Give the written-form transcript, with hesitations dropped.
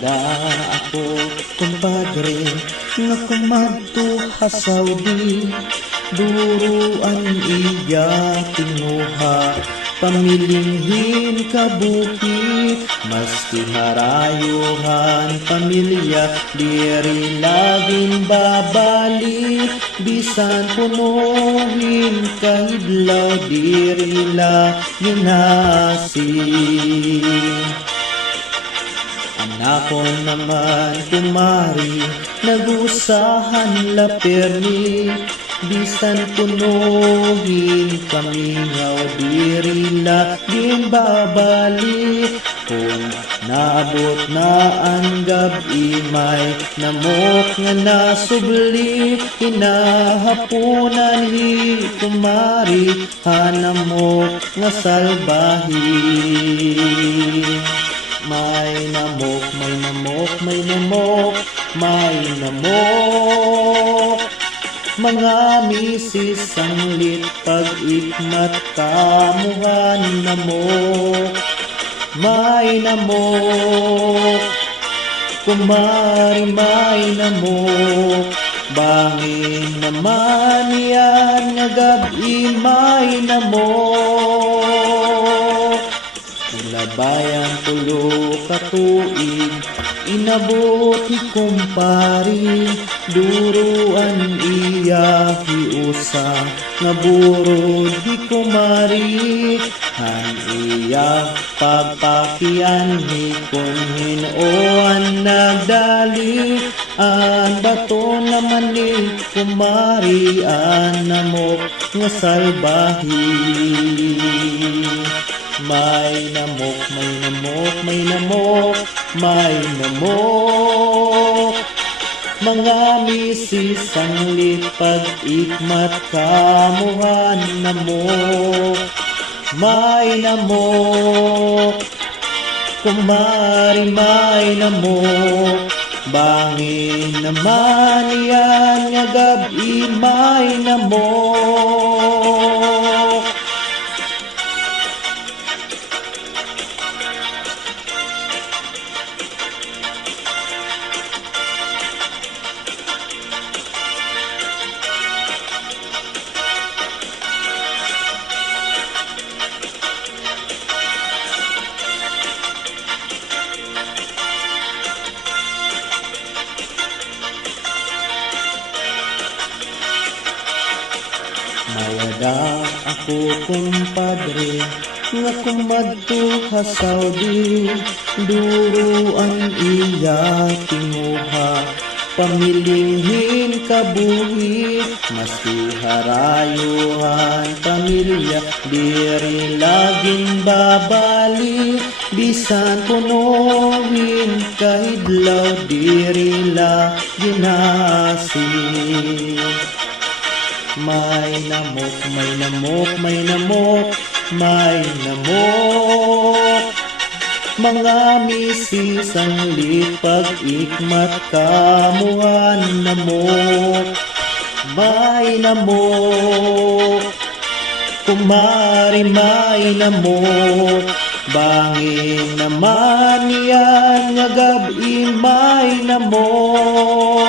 Mayada ako, kumpadre, nga kumadto ha Saudi. Duruan iya tinguha, pamilinghin kabukit. Maski harayuhan pamilya, diri laging babalik. Bisan punuhin kahidlaw, diri laging nasing. Anakon naman kumari, nagusahan laperni. Bisan punuhin kami ngaw, diri laging babalik. Kung naabot na ang gabi, may namok nga nasubli. Hinahapunan hi kumari, hanamok nga salbahi. May namok, may namok, may namok, may namok. Mga misis ang litpag-ikmat, kamuhan namok. May namok, kumari may namok. Bangin naman yan nga gabi, may namok. Ulabayan tulo katuig, inabot hi kumpari. Duruan iya hiusa, nga burod hi kumari. Han iya pagpakian hi kung hinoan nagdali. An bato naman ni kumari, an namok nga salbahi. May namok, may namok, may namok, may namok. Mga misis ang litpag-ikmat, kamuhan namok. May namok, kumari may namok. Bangin naman yan nga gabi, may namok. Mayada ako, kumpadre, nga kumadto ha Saudi. Duruan iya tinguha, pamilinghin kabuhit. Maski harayuhan pamilya, diri laging babalik. Bisan punuhin kahidlaw, diri laging nasing. May namok, may namok, may namok, may namok. Mga misis ang litpag-ikmat, kamuhan namok. May namok, kumari may namok. Bangin naman yan nga gabi, may namok.